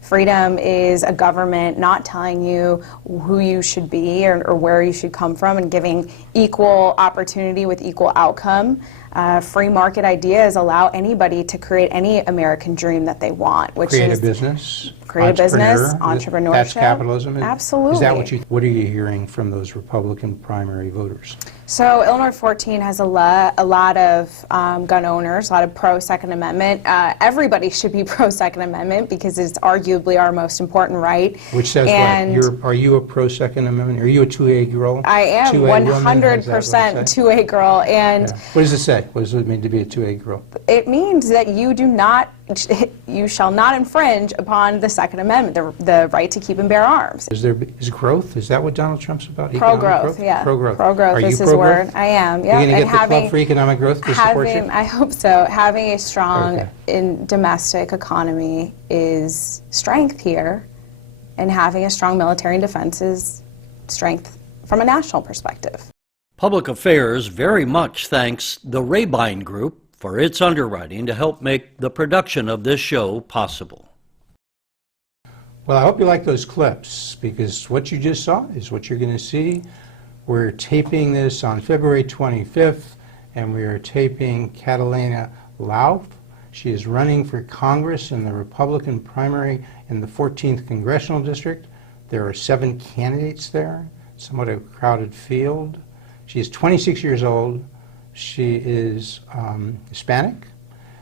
Freedom is a government not telling you who you should be or where you should come from, and giving equal opportunity with equal outcome. Free market ideas allow anybody to create any American dream that they want, which create is a business, entrepreneurship. That's capitalism. Absolutely. Is that what are you hearing from those Republican primary voters? So Illinois 14 has a lot of gun owners, a lot of pro-Second Amendment. Everybody should be pro-Second Amendment because it's arguably our most important right. Which says what? Are you a pro-Second Amendment? Are you a 2A girl? I am 100% 2A girl. And yeah. What does it say? What does it mean to be a 2A girl? It means that you shall not infringe upon the Second Amendment, the right to keep and bear arms. Is growth? Is that what Donald Trump's about? Pro-growth, yeah. Pro-growth. Pro-growth is his word. I am, yeah. Are you going to get the Club for Economic Growth to support you? I hope so. Having a strong domestic economy is strength here, and having a strong military and defense is strength from a national perspective. Public Affairs very much thanks the Rabine Group for its underwriting to help make the production of this show possible. Well, I hope you like those clips, because what you just saw is what you're going to see. We're taping this on February 25th, and we are taping Catalina Lauf. She is running for Congress in the Republican primary in the 14th Congressional District. There are 7 candidates there, somewhat a crowded field. She is 26 years old. She is Hispanic.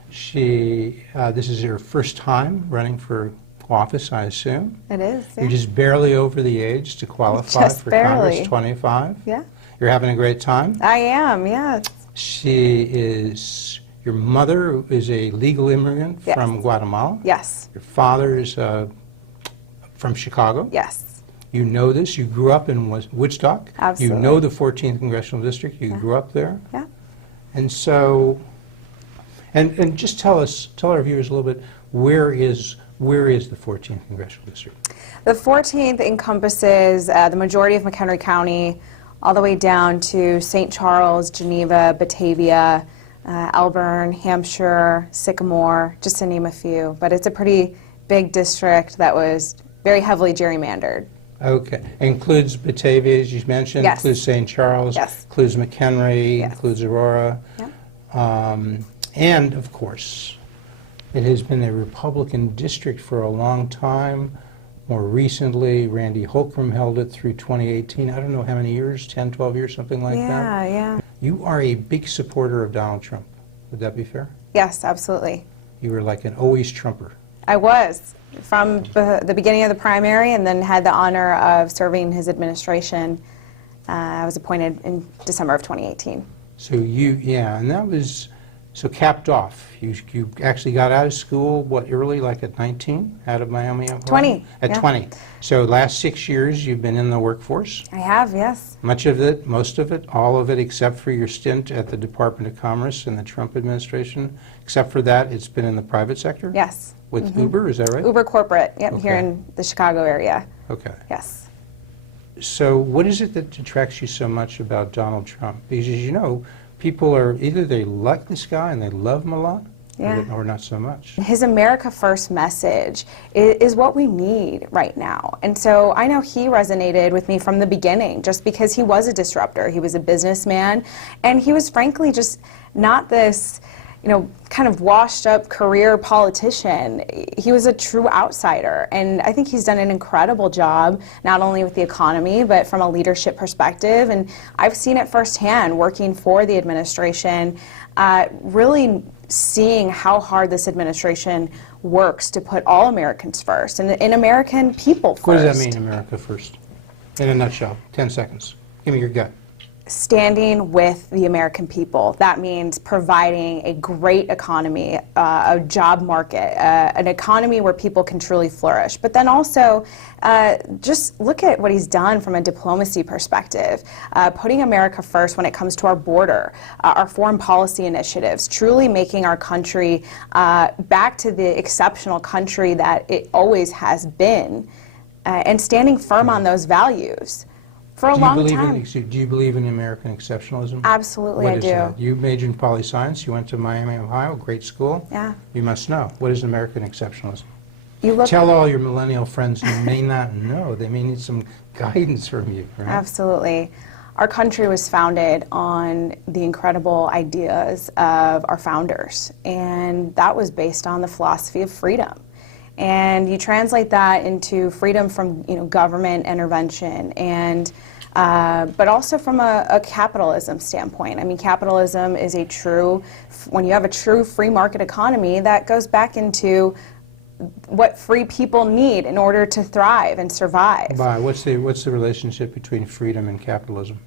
This is her first time running for office, I assume. It is, yeah. You're just barely over the age to qualify for Congress, 25. Yeah. You're having a great time? I am, yeah. Your mother is a legal immigrant from Guatemala? Yes. Your father is from Chicago? Yes. You know this. You grew up in Woodstock. Absolutely. You know the 14th Congressional District. You grew up there. Yeah. And so, and just tell our viewers a little bit, where is the 14th Congressional District? The 14th encompasses the majority of McHenry County, all the way down to St. Charles, Geneva, Batavia, Elburn, Hampshire, Sycamore, just to name a few. But it's a pretty big district that was very heavily gerrymandered. Okay. Includes Batavia, as you mentioned, yes. Includes St. Charles, yes. Includes McHenry, yes. Includes Aurora. Yep. And, of course, it has been a Republican district for a long time. More recently, Randy Holcomb held it through 2018. I don't know how many years, 10, 12 years, something like that. Yeah. You are a big supporter of Donald Trump. Would that be fair? Yes, absolutely. You were like an always Trumper. I was, from the beginning of the primary, and then had the honor of serving his administration. I was appointed in December of 2018. So and that was, so capped off. You actually got out of school, what, early, like at 19, out of Miami? 20. At 20. So last 6 years you've been in the workforce? I have, yes. Much of it, most of it, all of it, except for your stint at the Department of Commerce in the Trump administration. Except for that, it's been in the private sector? Yes. With Uber, is that right? Uber corporate, yep, here in the Chicago area. Okay. Yes. So what is it that attracts you so much about Donald Trump? Because, as you know, people are, either they like this guy and they love him a lot, or not so much. His America First message is what we need right now. And so I know he resonated with me from the beginning, just because he was a disruptor. He was a businessman, and he was frankly just not this, kind of washed up career politician. He was a true outsider, and I think he's done an incredible job, not only with the economy, but from a leadership perspective. And I've seen it firsthand working for the administration, really seeing how hard this administration works to put all Americans first, and American people first. What does that mean, America first? In a nutshell, 10 seconds. Give me your gut. Standing with the American people. That means providing a great economy, a job market, an economy where people can truly flourish. But then also, just look at what he's done from a diplomacy perspective, putting America first when it comes to our border, our foreign policy initiatives, truly making our country back to the exceptional country that it always has been, and standing firm on those values. For a long time. Do you believe in American exceptionalism? Absolutely, I do. That? You majored in poli-science. You went to Miami, Ohio, great school. Yeah. You must know. What is American exceptionalism? You look Tell all your millennial friends who may not know. They may need some guidance from you, right? Absolutely. Our country was founded on the incredible ideas of our founders, and that was based on the philosophy of freedom. And you translate that into freedom from government intervention, and but also from a capitalism standpoint. I mean, capitalism is when you have a true free market economy, that goes back into what free people need in order to thrive and survive. What's the relationship between freedom and capitalism?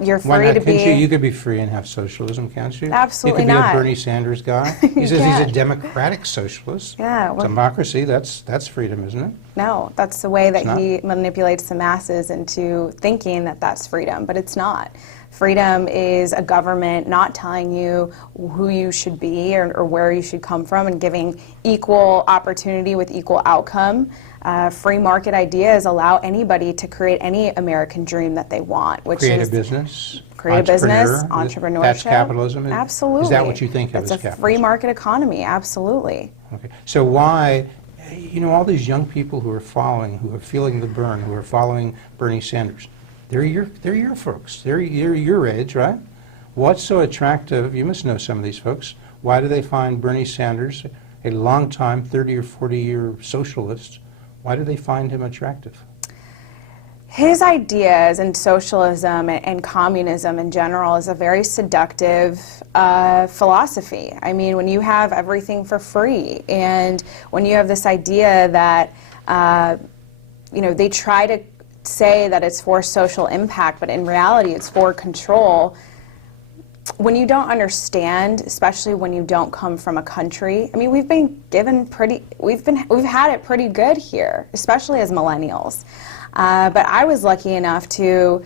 You're Why free not? to be. You could be free and have socialism, can't you? Absolutely You could not. be a Bernie Sanders guy. He says he's can't. a democratic socialist. Yeah, well- Democracy, that's freedom, isn't it? No, that's the way that not? he manipulates the masses into thinking that that's freedom, but it's not. Freedom is a government not telling you who you should be or where you should come from, and giving equal opportunity with equal outcome. Free market ideas allow anybody to create any American dream that they want, which Create is a business. create a business, Entrepreneur. entrepreneurship. That's capitalism? Absolutely. Is that what you think of It's as a capitalism? free market economy, absolutely. Okay. So why, all these young people who are feeling the burn, who are following Bernie Sanders, they're your folks. They're your age, right? What's so attractive? You must know some of these folks. Why do they find Bernie Sanders, a long-time 30 or 40-year socialist, why do they find him attractive? His ideas and socialism and communism in general is a very seductive philosophy. I mean, when you have everything for free, and when you have this idea that, they try to say that it's for social impact, but in reality it's for control. When you don't understand, especially when you don't come from a country, I mean, we've had it pretty good here, especially as millennials. But I was lucky enough to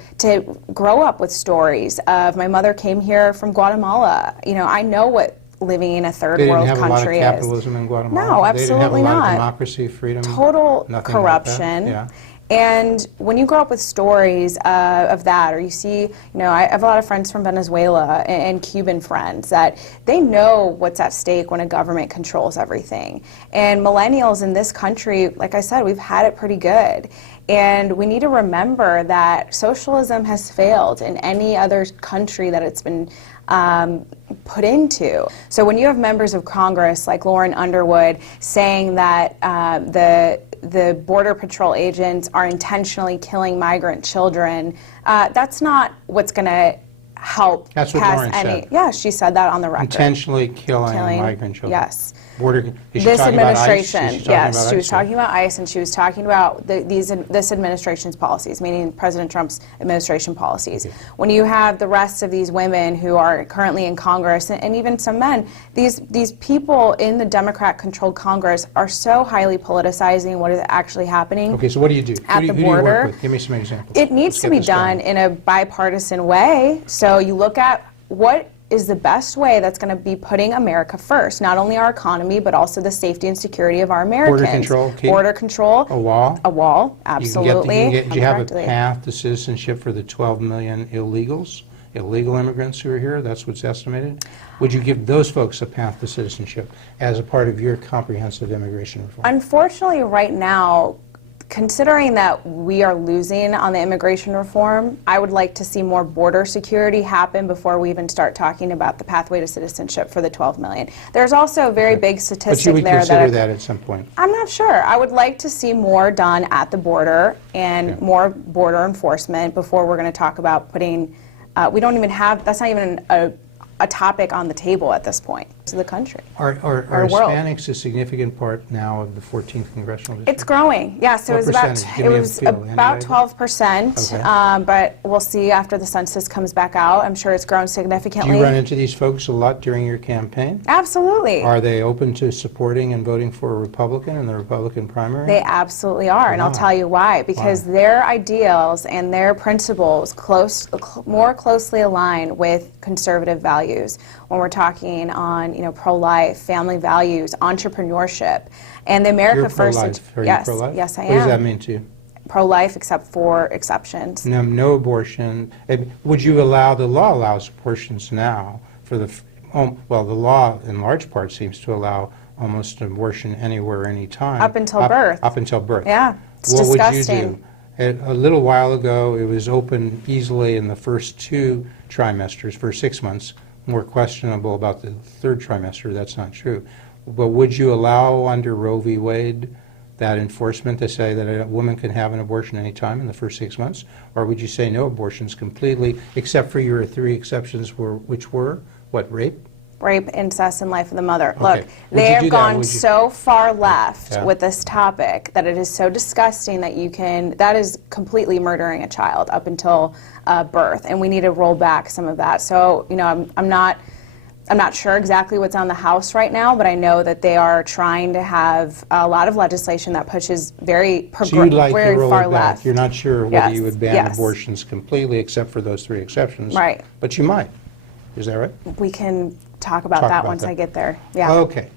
grow up with stories of my mother came here from Guatemala. I know what living in a third world country is. They didn't have a lot of capitalism in Guatemala? No, absolutely They didn't have a lot not. of democracy, freedom? Total nothing corruption. Like that? Yeah. And when you grow up with stories of that, or you see, I have a lot of friends from Venezuela and Cuban friends that they know what's at stake when a government controls everything. And millennials in this country, like I said, we've had it pretty good. And we need to remember that socialism has failed in any other country that it's been put into. So when you have members of Congress like Lauren Underwood saying that the Border Patrol agents are intentionally killing migrant children, that's not what's going to help That's what pass Lauren any. said. Yeah, she said that on the record. Intentionally killing migrant children. Yes. Is she This talking about ICE? administration, Is she talking yes, about she was ICE? talking about ICE, and she was talking about this administration's policies, meaning President Trump's administration policies. Okay. When you have the rest of these women who are currently in Congress, and even some men, these people in the Democrat-controlled Congress are so highly politicizing what is actually happening. Okay, so what do you do? At the Who do you work border. with? Give me some examples. It needs to be done in a bipartisan way. So you look at what is the best way that's going to be putting America first, not only our economy, but also the safety and security of our Americans. Border control, key. Border control. A wall? A wall, absolutely. Do you have a path to citizenship for the 12 million illegal immigrants who are here? That's what's estimated. Would you give those folks a path to citizenship as a part of your comprehensive immigration reform? Unfortunately, right now, considering that we are losing on the immigration reform, I would like to see more border security happen before we even start talking about the pathway to citizenship for the 12 million. There's also a very big statistic But you would there consider that that at some point. I'm not sure. I would like to see more done at the border and more border enforcement before we're going to talk about putting, we don't even have, that's not even a topic on the table at this point to the country. Are world. Hispanics a significant part now of the 14th congressional district? It's growing. Yes, it What was about percentage? Give me a feel. Any about idea? 12%. Okay. But we'll see after the census comes back out. I'm sure it's grown Do significantly. you run into these folks a lot during your campaign? Absolutely. Are they open to supporting and voting for a Republican in the Republican primary? They absolutely are, and I'll Wow. tell you why. Because their ideals and their principles more closely align with conservative values. When we're talking on, pro-life, family values, entrepreneurship, and the America You're First. pro-life. Are Yes, you pro-life? yes, I am. What does that mean to you? Pro-life, except for exceptions. No abortion. Would you allow, the law allows abortions now for the, well, the law in large part seems to allow almost abortion anywhere, anytime. Up until birth. Up until birth. Yeah, it's what disgusting. would you do? A little while ago, it was open easily in the first 2 trimesters, for 6 months. More questionable about the 3rd trimester. That's not true. But would you allow under Roe v. Wade that enforcement to say that a woman can have an abortion any time in the first 6 months? Or would you say no abortions completely, except for your 3 exceptions, which were, what, rape? Rape, incest, and life of the mother. Okay. Look, Would they you have do that? gone Would you- so far left Yeah. with this topic that it is so disgusting that is completely murdering a child up until birth, and we need to roll back some of that. So, I'm not sure exactly what's on the House right now, but I know that they are trying to have a lot of legislation that pushes very So you'd like to very roll far it back. left. You're not sure whether Yes, you would ban yes. abortions completely, except for those 3 exceptions. Right. But you might. Is that right? We can talk about Talk that about once that. I get there. Yeah, Okay.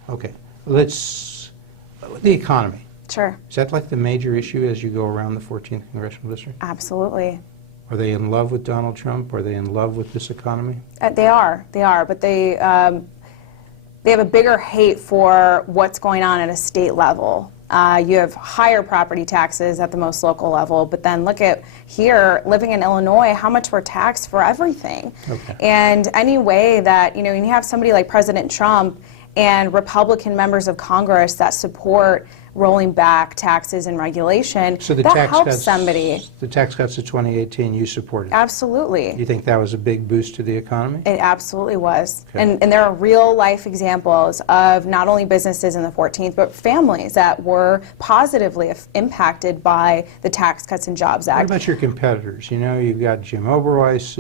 The economy. sure, Is that like the major issue as you go around the 14th Congressional District? absolutely. Are they in love with Donald Trump? Are they in love with this economy? They are, but they have a bigger hate for what's going on at a state level. You have higher property taxes at the most local level, but then look at here, living in Illinois, how much we're taxed for everything. Okay. And any way that, when you have somebody like President Trump and Republican members of Congress that support rolling back taxes and regulation, So the that tax helps cuts, somebody. the tax cuts of 2018, you supported. Absolutely. You think that was a big boost to the economy? It absolutely was. Okay. And there are real life examples of not only businesses in the 14th, but families that were positively impacted by the Tax Cuts and Jobs What Act. about your competitors? You've got Jim Oberweis,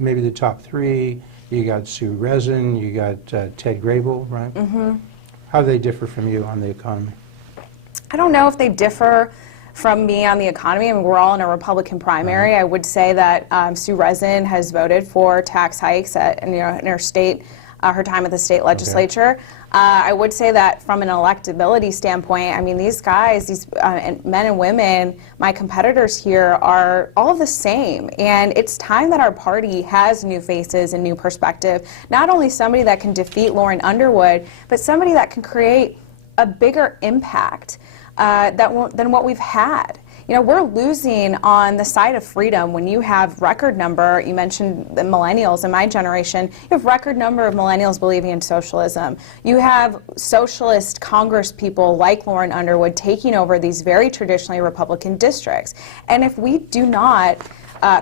maybe the top 3. You got Sue Rezin, you got Ted Grable, right? Mm-hmm. How do they differ from you on the economy? I don't know if they differ from me on the economy. I mean, we're all in a Republican primary. I would say that Sue Rezin has voted for tax hikes in her state, her time at the state legislature. I would say that from an electability standpoint, I mean, these guys, these men and women, my competitors here are all the same. And it's time that our party has new faces and new perspective. Not only somebody that can defeat Lauren Underwood, but somebody that can create a bigger impact than what we've had. We're losing on the side of freedom when you have record number, you mentioned the millennials in my generation, you have record number of millennials believing in socialism. You have socialist Congress people like Lauren Underwood taking over these very traditionally Republican districts. And if we do not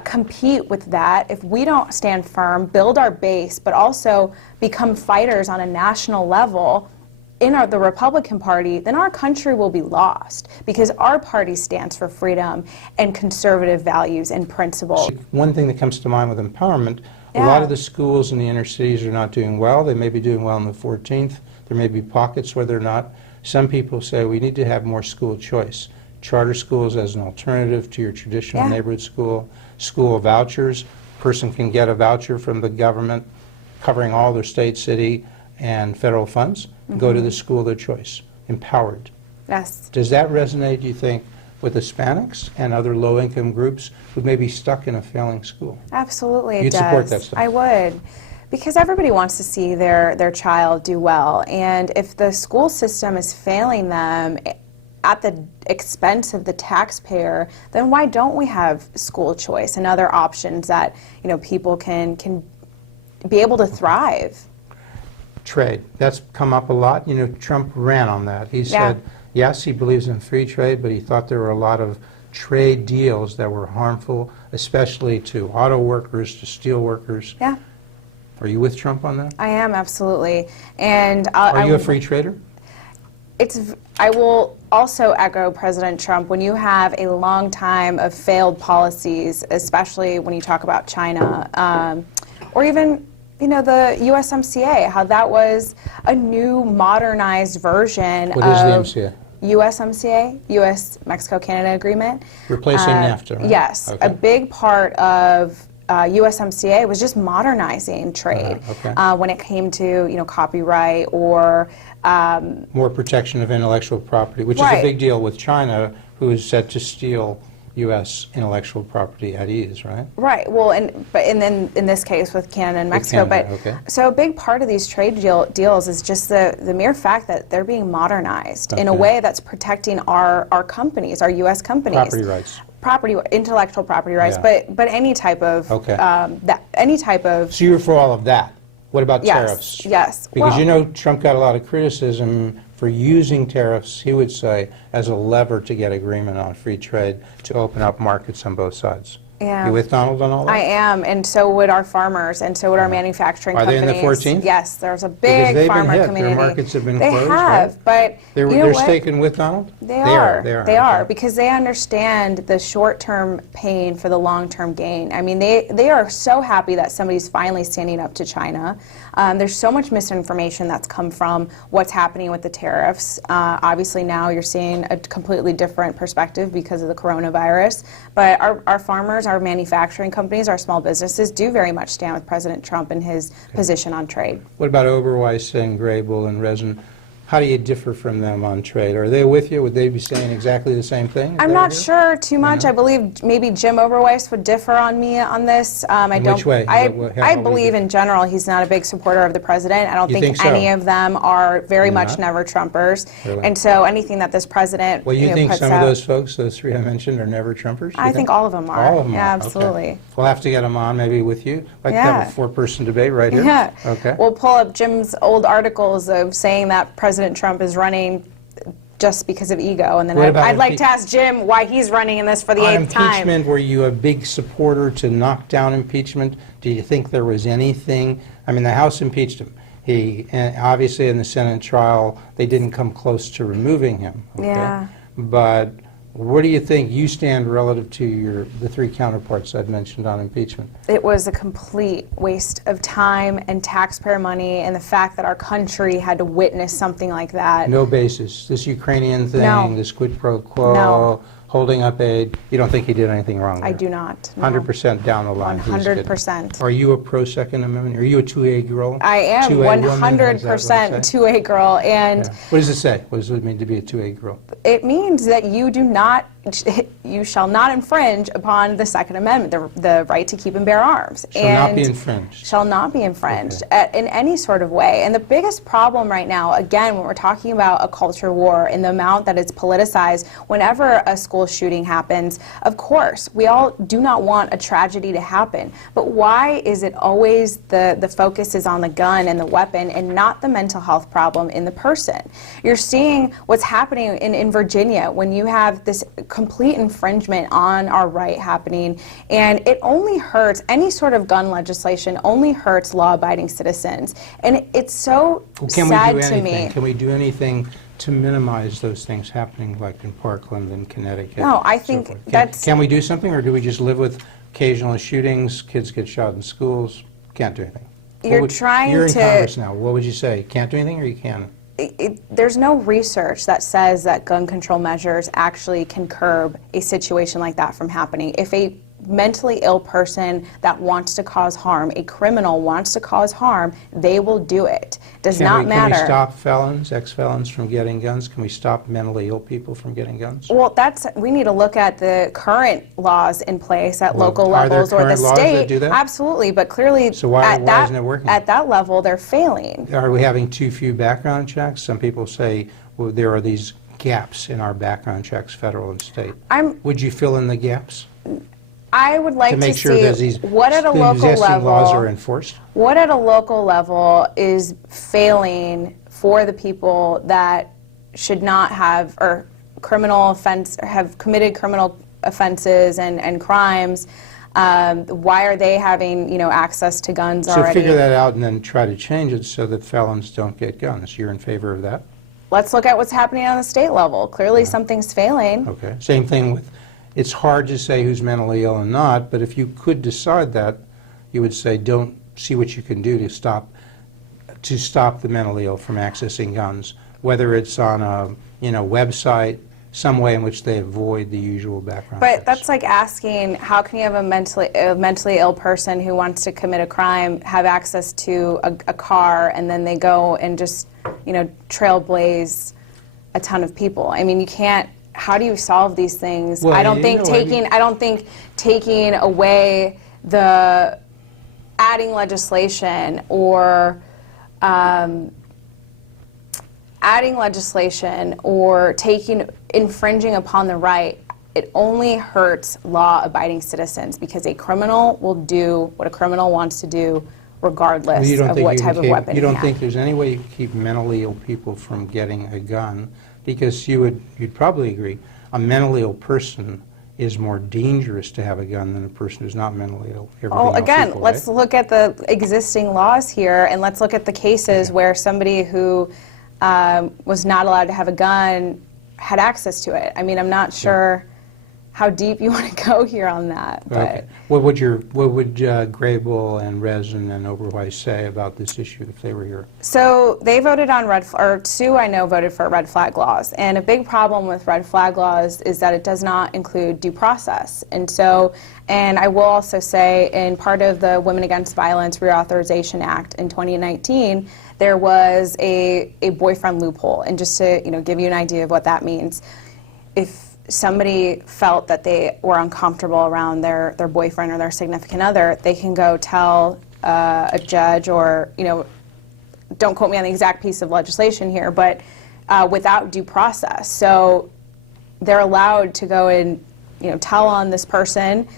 compete with that, if we don't stand firm, build our base, but also become fighters on a national level, in the Republican Party, then our country will be lost because our party stands for freedom and conservative values and principles. One thing that comes to mind with empowerment, a Yeah. lot of the schools in the inner cities are not doing well. They may be doing well in the 14th. There may be pockets where they're not. Some people say we need to have more school choice. Charter schools as an alternative to your traditional Yeah. neighborhood school vouchers. Person can get a voucher from the government covering all their state, city, and federal funds, go to the school of their choice, empowered. Yes. Does that resonate, do you think, with Hispanics and other low-income groups who may be stuck in a failing school? Absolutely, it You'd does. support that stuff? I would. Because everybody wants to see their child do well. And if the school system is failing them at the expense of the taxpayer, then why don't we have school choice and other options that people can be able to thrive? Trade, that's come up a lot. Trump ran on that. He said, yes, he believes in free trade, but he thought there were a lot of trade deals that were harmful, especially to auto workers, to steel workers. Yeah, Are you with Trump on that? I am, absolutely. And Are you a free trader? I will also echo President Trump. When you have a long time of failed policies, especially when you talk about China, or even the USMCA, how that was a new modernized version What of is the MCA? USMCA, US-Mexico-Canada Agreement. Replacing NAFTA, right? Yes. Okay. A big part of USMCA was just modernizing trade okay. when it came to copyright or More protection of intellectual property, which is Right. a big deal with China, who is set to steal U.S. intellectual property at ease, right? Right. Well, and then in this case with Canada and Mexico, Canada, but okay. so a big part of these trade deals is just the mere fact that they're being modernized in a Okay. way that's protecting our companies, our U.S. companies. Property rights. Intellectual property rights, Yeah. but any type of Okay. any type of So you're for all of that. What about yes, tariffs? yes. Because Well, you know Trump got a lot of criticism for using tariffs, he would say, as a lever to get agreement on free trade to open up markets on both sides. Yeah. You with Donald on all that? I am, and so would our farmers, and so would our manufacturing Are they companies. in the 14th? Yes, there's a Because big they've farmer been hit. community. Their markets have been they closed, have, right? but They're, you know they're what? staking with Donald? They are. They are, okay. because they understand the short-term pain for the long-term gain. I mean, they are so happy that somebody's finally standing up to China. There's so much misinformation that's come from what's happening with the tariffs. Obviously, now you're seeing a completely different perspective because of the coronavirus. But our farmers, our manufacturing companies, our small businesses do very much stand with President Trump and his position on trade. What about Oberweis and Grable and Resin? How do you differ from them on trade? Are they with you? Would they be saying exactly the same thing? I'm not sure too much. I believe maybe Jim Oberweis would differ on me on this. I In don't. which way? I How would he believe differ? in general he's not a big supporter of the president. I don't You think think so? any of them are very much not? never Trumpers. Really? And so anything that this president Well, you think puts some out, of those folks, those three I mentioned, are never Trumpers? you I think all of them are. All of them Yeah, are. Okay. absolutely. We'll have to get them on maybe with you. Like to have Yeah. a four-person debate right here. Yeah. Okay. We'll pull up Jim's old articles of saying that President Trump is running just because of ego, and then What about I'd like to ask Jim why he's running in this for the On eighth time. impeachment, were you a big supporter to knock down impeachment? Do you think there was anything? I mean, the House impeached him. And obviously, in the Senate trial, they didn't come close to removing him. Okay? Yeah. But where do you think you stand relative to the three counterparts I've mentioned on impeachment? It was a complete waste of time and taxpayer money, and the fact that our country had to witness something like that. No basis. This Ukrainian thing, No. this quid pro quo, No. holding up aid. You don't think he did anything wrong there? I do not. No. 100% down the line. he's good. 100%. Are you a pro-Second Amendment? Are you a 2A girl? I am 2A woman? Is that what it 100% say? 2A girl, and Yeah. What does it say? What does it mean to be a 2A girl? it means that you do not, you shall not infringe upon the Second Amendment, the right to keep and bear arms. Shall not be infringed. Shall not be infringed in any sort of way. And the biggest problem right now, again, when we're talking about a culture war and the amount that it's politicized, whenever a school shooting happens, of course, we all do not want a tragedy to happen. But why is it always the focus is on the gun and the weapon and not the mental health problem in the person? You're seeing what's happening in Virginia when you have this complete infringement on our right happening, and it only hurts, any sort of gun legislation only hurts law-abiding citizens. And it's so sad to me. Can we do anything to minimize those things happening, like in Parkland and Connecticut? No, I so think forth? that's- Can we do something, or do we just live with occasional shootings, kids get shot in schools? Can't do anything. You're trying You're in to- Congress now. What would you say? Can't do anything, or you can? There's no research that says that gun control measures actually can curb a situation like that from happening. If a mentally ill person that wants to cause harm, a criminal wants to cause harm, they will do it. Does not matter. Can we stop felons, ex-felons from getting guns? Can we stop mentally ill people from getting guns? Well, we need to look at the current laws in place at local are there levels or the current laws state. that do that? Absolutely, but clearly So why isn't it working? at that level they're failing. Are we having too few background checks? Some people say, well, there are these gaps in our background checks, federal and state. Would you fill in the gaps I would like to make sure see that these what at a the local existing level laws are enforced? What at a local level is failing for the people that should not have or have committed criminal offenses and crimes? Why are they having access to guns So already? figure that out and then try to change it so that felons don't get guns. You're in favor of that? Let's look at what's happening on the state level. Clearly something's failing. Okay. Same thing with, it's hard to say who's mentally ill and not, but if you could decide that, you would say, don't see what you can do to stop the mentally ill from accessing guns, whether it's on a website, some way in which they avoid the usual background But checks. that's like asking, how can you have a mentally ill person who wants to commit a crime have access to a car and then they go and just trailblaze a ton of people? I mean, you can't how do you solve these things? Well, I don't think taking away the adding legislation or infringing upon the right, it only hurts law-abiding citizens, because a criminal will do what a criminal wants to do regardless of what type of weapon he has. You don't think there's any way you can keep mentally ill people from getting a gun? Because you'd probably agree, a mentally ill person is more dangerous to have a gun than a person who's not mentally ill. Well, again, let's look at the existing laws here, and let's look at the cases where somebody who was not allowed to have a gun had access to it. I mean, I'm not sure how deep you want to go here on that. But okay. What would Grable and Rezin and Oberweis say about this issue if they were here? So they voted on Sue, I know, voted for red flag laws. And a big problem with red flag laws is that it does not include due process. And I will also say, in part of the Women Against Violence Reauthorization Act in 2019, there was a boyfriend loophole. And just to give you an idea of what that means, if somebody felt that they were uncomfortable around their boyfriend or their significant other, they can go tell a judge, or, don't quote me on the exact piece of legislation here, but without due process. So they're allowed to go and, tell on this person.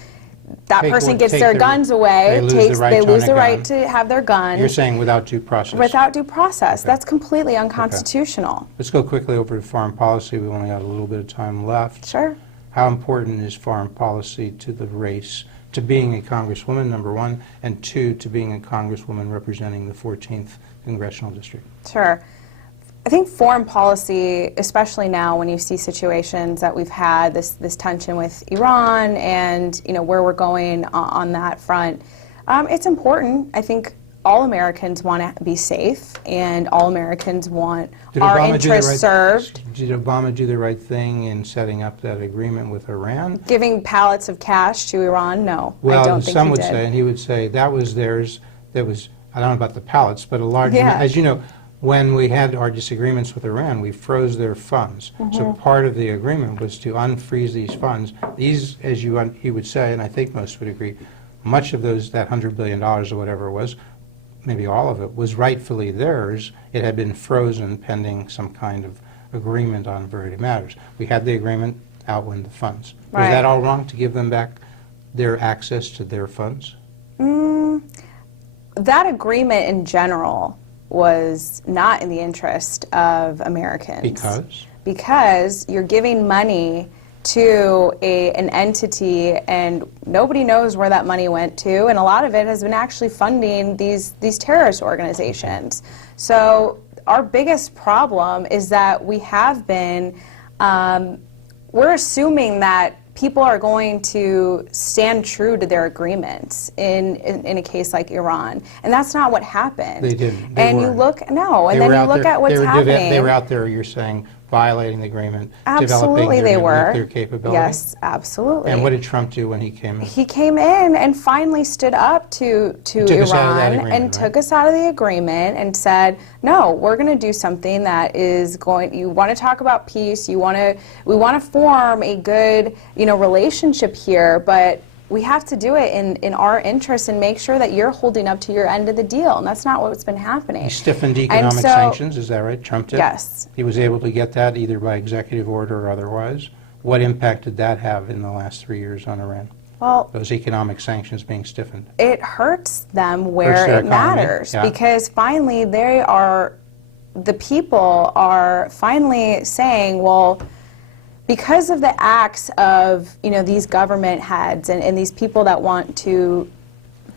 That person gets their guns away. They lose the right to have their gun. You're saying without due process? Without due process. Okay. That's completely unconstitutional. Okay. Let's go quickly over to foreign policy. We've only got a little bit of time left. Sure. How important is foreign policy to the race, to being a congresswoman, number one, and two, to being a congresswoman representing the 14th congressional district? Sure. I think foreign policy, especially now when you see situations that we've had, this tension with Iran and where we're going on that front, it's important. I think all Americans want to be safe, and all Americans want our interests served. Did Obama do the right thing in setting up that agreement with Iran? Giving pallets of cash to Iran? No, well, I don't think some he would did. say, and he would say that was theirs. That was, I don't know about the pallets, but a large. Yeah. As you know, when we had our disagreements with Iran, we froze their funds. So part of the agreement was to unfreeze these funds. These, as he would say, and I think most would agree, much of that $100 billion or whatever it was, maybe all of it, was rightfully theirs. It had been frozen pending some kind of agreement on variety matters. We had the agreement, out went the funds. Right. Was that all wrong to give them back their access to their funds? That agreement in general was not in the interest of Americans. Because? Because you're giving money to an entity, and nobody knows where that money went to, and a lot of it has been actually funding these terrorist organizations. So our biggest problem is that we have been, we're assuming that people are going to stand true to their agreements in a case like Iran, and that's not what happened. They didn't. And you look at what's happening. They were out there, you're saying, violating the agreement, absolutely, developing they were. nuclear capability? Yes, absolutely. And what did Trump do when he came in? He came in and finally stood up to Iran and took us out of the agreement and said, no, we're going to do something that is going, you want to talk about peace, we want to form a good, relationship here, but we have to do it in our interest and make sure that you're holding up to your end of the deal, and that's not what's been happening. He stiffened economic sanctions, is that right? Trump did? Yes. He was able to get that either by executive order or otherwise. What impact did that have in the last 3 years on Iran? Well, those economic sanctions being stiffened. It hurts them where it matters, because finally the people are finally saying, well, because of the acts of these government heads and these people that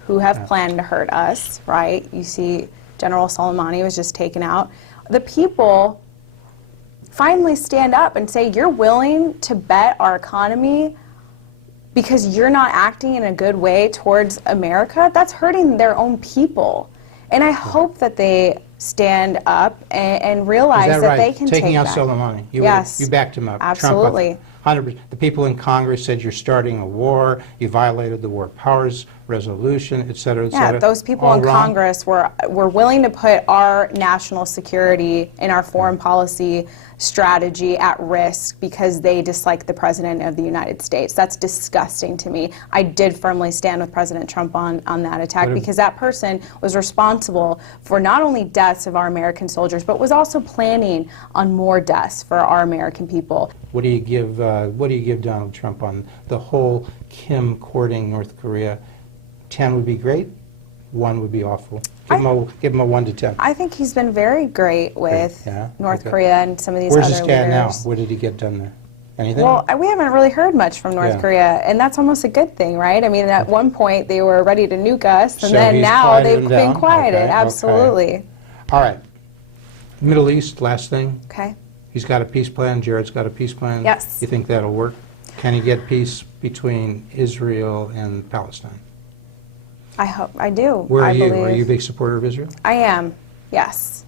who have planned to hurt us, right? You see General Soleimani was just taken out. The people finally stand up and say, you're willing to bet our economy because you're not acting in a good way towards America? That's hurting their own people. And I hope that they stand up and realize that they can take Taking out back. Soleimani. Yes. You backed him up. Absolutely. Trump 100%. The people in Congress said you're starting a war, you violated the War Powers Resolution, et cetera, et Yeah, cetera. those people All in wrong. Congress were willing to put our national security and our foreign policy strategy at risk because they dislike the President of the United States. That's disgusting to me. I did firmly stand with President Trump on that attack because that person was responsible for not only deaths of our American soldiers, but was also planning on more deaths for our American people. What do you give Donald Trump on the whole Kim courting North Korea? 10 would be great, 1 would be awful. Give him a 1 to 10. I think he's been very great with Yeah? North Okay. Korea and some of these Where's other he stand now? leaders. What did he get done there? Anything? Well, we haven't really heard much from North Yeah. Korea, and that's almost a good thing, right? I mean, at one point they were ready to nuke us, and So then he's now quieted they've them been down? quieted. Okay, Absolutely. All right. Middle East, last thing. Okay. He's got a peace plan. Jared's got a peace plan. Yes. You think that'll work? Can he get peace between Israel and Palestine? I do. Where are I you? believe. Are you a big supporter of Israel? I am. Yes.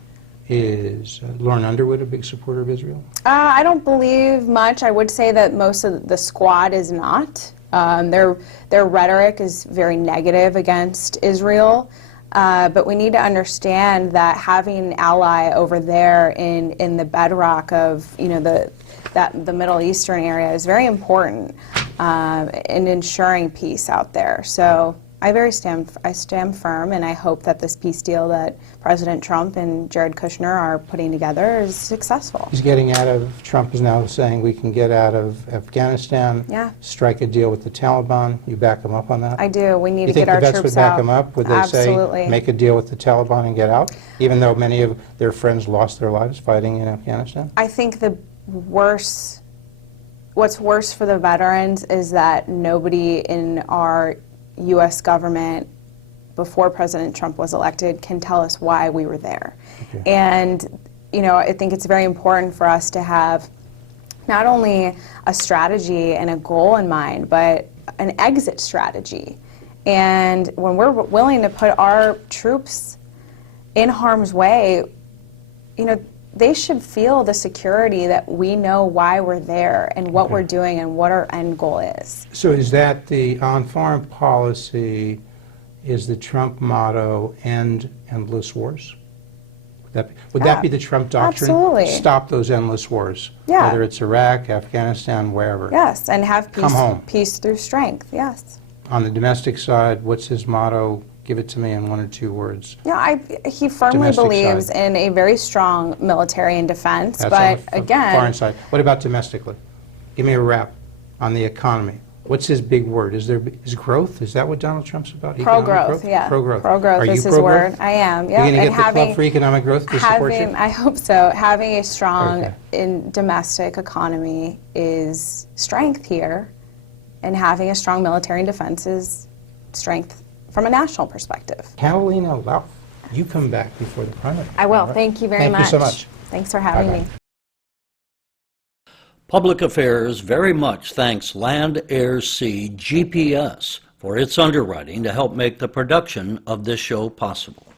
Is Lauren Underwood a big supporter of Israel? I don't believe much. I would say that most of the squad is not. Their rhetoric is very negative against Israel. But we need to understand that having an ally over there in the bedrock of the Middle Eastern area is very important in ensuring peace out there. So I stand firm, and I hope that this peace deal that President Trump and Jared Kushner are putting together is successful. He's getting out of, Trump is now saying we can get out of Afghanistan, Yeah. strike a deal with the Taliban. You back him up on that? I do. We need You to think get our the vets troops would back out. him up? Would they Absolutely. say make a deal with the Taliban and get out, even though many of their friends lost their lives fighting in Afghanistan? I think what's worse for the veterans is that nobody in our U.S. government before President Trump was elected can tell us why we were there. Okay. And, I think it's very important for us to have not only a strategy and a goal in mind, but an exit strategy. And when we're willing to put our troops in harm's way, they should feel the security that we know why we're there and what we're doing and what our end goal is. So is that on foreign policy, is the Trump motto, end endless wars? Would that be the Trump doctrine? Absolutely. Stop those endless wars. Yeah. Whether it's Iraq, Afghanistan, wherever. Yes, and have Come home. peace through strength, yes. On the domestic side, what's his motto? Give it to me in 1 or 2 words. Yeah, he firmly Domestic believes side. in a very strong military and defense, That's but on the again, foreign side. What about domestically? Give me a wrap on the economy. What's his big word? Is growth? Is that what Donald Trump's about? Economic pro-growth, yeah. Pro-growth. Pro-growth Are you is his pro-growth? word. I am, You're yeah. going to get the Club for Economic Growth to support you? I hope so. Having a strong Okay. domestic economy is strength here, and having a strong military and defense is strength from a national perspective. Catalina Lauf, you come back before the primary. I will. All right. Thank you very much. Thank you so much. Thanks for having Bye-bye. me. Public Affairs very much thanks Land Air Sea GPS for its underwriting to help make the production of this show possible.